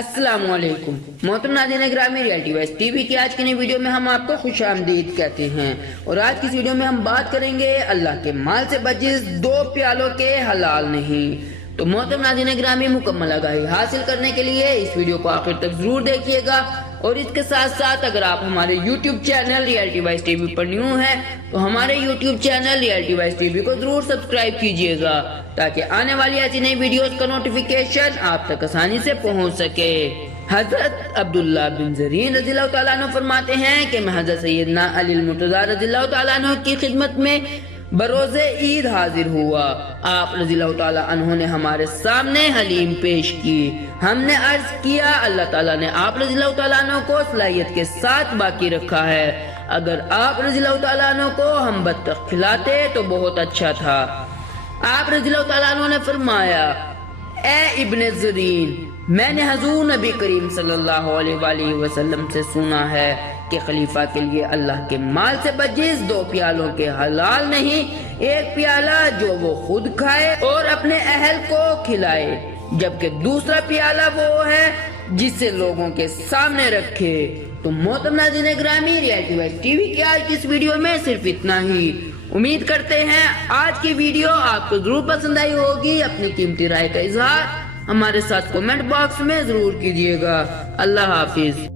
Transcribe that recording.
अस्सलाम वालेकुम मोहतरम नाज़रीन ग्रामी रियलिटी वाइज टीवी की आज की नई वीडियो में हम आपको खुश आमदीद कहते हैं। और आज की इस वीडियो में हम बात करेंगे अल्लाह के माल से बजिस दो प्यालों के हलाल नहीं। तो मोहतरम नाज़रीन ग्रामी मुकम्मल आगाही हासिल करने के लिए इस वीडियो को आखिर तक जरूर देखिएगा। और इसके साथ साथ अगर आप हमारे YouTube channel reality wise TV पर न्यू हैं तो हमारे YouTube channel reality wise TV को जरूर सब्सक्राइब कीजिएगा ताकि आने वाली ऐसी नई वीडियोस का नोटिफिकेशन आप तक आसानी से पहुंच सके। हजरत अब्दुल्ला बिन ज़रीन रज़ियल्लाहु तआला अन्हु फरमाते हैं कि मैं हजरत सैयदना अली मुर्तज़ा रज़ियल्लाहु तआला अन्हु की खिदमत में बरोज़े ईद हाजिर हुआ। आप रज़ियल्लाहु तआला अन्हु ने हमारे सामने हलीम पेश की। हमने अर्ज किया अल्लाह ताला ने आप रज़ियल्लाहु तआला अन्हु को सलाहियत के साथ बाकी रखा है। अगर आप रज़ियल्लाहु तआला अन्हु को हम बत्तख खिलाते तो बहुत अच्छा था। आप रज़ियल्लाहु तआला अन्हु ने फरमाया, ए इब्ने ज़रीन, मैंने हजूर नबी करीम सल्लल्लाहु अलैहि वसल्लम से सुना है कि खलीफा के लिए अल्लाह के माल से बजिस दो प्यालों के हलाल नहीं, एक प्याला जो वो खुद खाए और अपने अहल को खिलाए, जबकि दूसरा प्याला वो है जिसे लोगों के सामने रखे। तो मोहतरम नाज़रीन ग्रामी रियलिटी वाइज टीवी की आज की इस वीडियो में सिर्फ इतना ही। उम्मीद करते हैं आज की वीडियो आपको जरूर पसंद आई होगी। अपनी कीमती राय का इजहार हमारे साथ कमेंट बॉक्स में जरूर कीजिएगा। अल्लाह हाफिज।